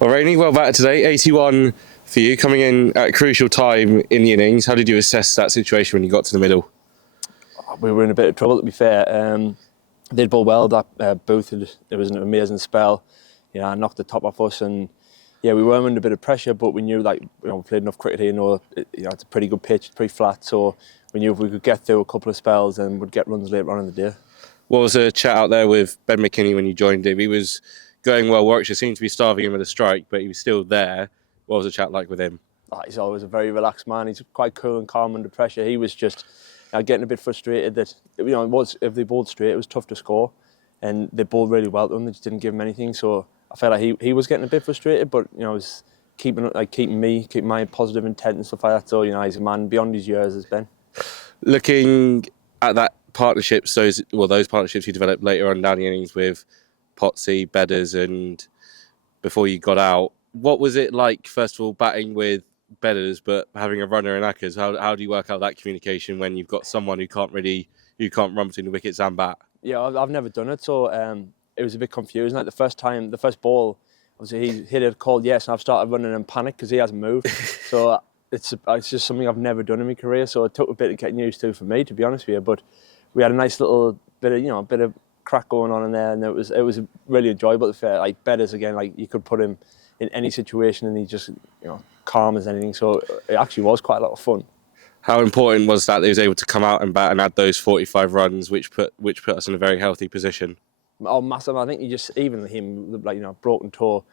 Well, Raine, well batted today. 81 for you, coming in at a crucial time in the innings. How did you assess that situation when you got to the middle? We were in a bit of trouble, to be fair. They'd bowled well. That Booth, it was an amazing spell. You know, I knocked the top off us, and yeah, we were under a bit of pressure, but we knew, like, we played enough cricket here. It's a pretty good pitch, pretty flat. So we knew if we could get through a couple of spells, then we'd get runs later on in the day. What was the chat out there with Ben McKinney when you joined him? He was going well. Warwickshire seemed to be starving him with a strike, but he was still there. What was the chat like with him? He's always a very relaxed man. He's quite cool and calm under pressure. He was just getting a bit frustrated that, it was, if they bowled straight, it was tough to score, and they bowled really well to him. They just didn't give him anything. So I felt like he was getting a bit frustrated, but it was keeping my positive intent and stuff like that. So he's a man beyond his years, as Ben. Looking at that partnerships, those partnerships you developed later on down the innings with Potsy, Bedders, and before you got out, what was it like, first of all, batting with Bedders but having a runner in Ackers? How do you work out that communication when you've got someone who can't run between the wickets and bat? Yeah, I've never done it, so it was a bit confusing. Like the first ball, obviously he hit it, called yes, and I've started running in panic because he hasn't moved. So it's just something I've never done in my career. So it took a bit of getting used to for me, to be honest with you. But we had a nice little bit of crack going on in there, and it was really enjoyable. Like Bedders, again, like you could put him in any situation and he just calm as anything. So it actually was quite a lot of fun. How important was that he was able to come out and bat and add those 45 runs, which put us in a very healthy position? Oh, massive! I think even him, broken toe,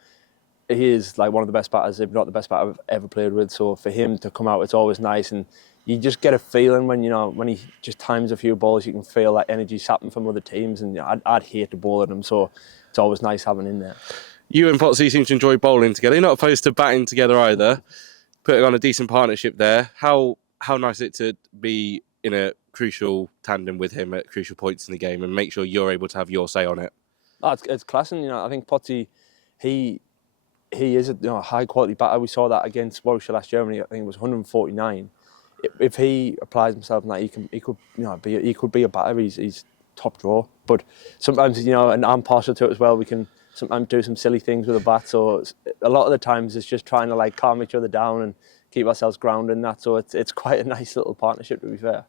he is like one of the best batters, if not the best batter I've ever played with. So for him to come out, it's always nice, and you just get a feeling when he just times a few balls, you can feel that energy sapping from other teams, and I'd hate to bowl at him. So it's always nice having him there. You and Potsy seem to enjoy bowling together. You're not opposed to batting together either. Putting on a decent partnership there. How nice is it to be in a crucial tandem with him at crucial points in the game and make sure you're able to have your say on it? It's class, and I think Potsy, he is a high quality batter. We saw that against Warwickshire last year when I think it was 149. If he applies himself in that, he could be a batter. He's top draw. But sometimes and I'm partial to it as well. We can sometimes do some silly things with a bat. So a lot of the times it's just trying to calm each other down and keep ourselves grounded and that. So it's quite a nice little partnership, to be fair.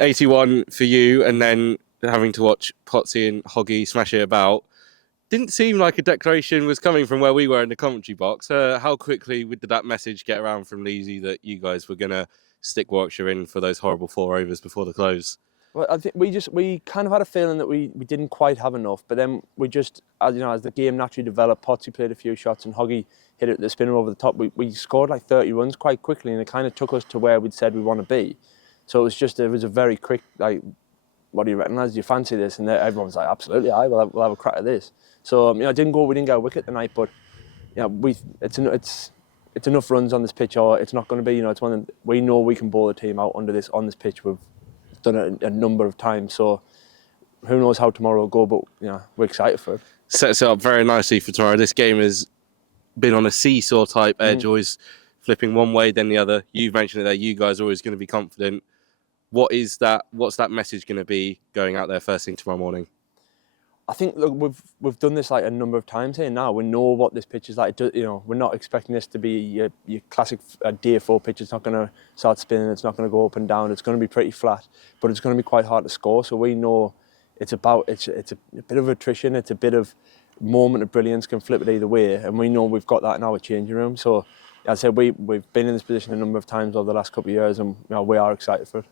81 for you, and then having to watch Potsy and Hoggy smash it about. Didn't seem like a declaration was coming from where we were in the commentary box. How quickly did that message get around from Leesy that you guys were going to stick Warwickshire in for those horrible 4 overs before the close? Well, I think we kind of had a feeling that we didn't quite have enough, but then we just, as the game naturally developed, Potsy played a few shots and Hoggy hit it the spinner over the top. We scored like 30 runs quite quickly, and it kind of took us to where we'd said we want to be. So it was a very quick, what do you reckon, lads? Do you fancy this? And everyone was like, absolutely, we'll have a crack at this. So we didn't get a wicket tonight, but it's enough runs on this pitch, or it's not going to be. It's one that we know we can bowl a team out on this pitch. We've done it a number of times, so who knows how tomorrow will go, but we're excited for it. Sets it up very nicely for tomorrow. This game has been on a seesaw type edge, always flipping one way then the other. You've mentioned it there, you guys are always going to be confident. What's that message going to be going out there first thing tomorrow morning? I think, look, we've done this a number of times here now. We know what this pitch is like. We're not expecting this to be your classic DA4 pitch. It's not going to start spinning. It's not going to go up and down. It's going to be pretty flat, but it's going to be quite hard to score. So we know it's a bit of attrition. It's a bit of moment of brilliance, can flip it either way, and we know we've got that in our changing room. So as I said, we've been in this position a number of times over the last couple of years, and we are excited for it.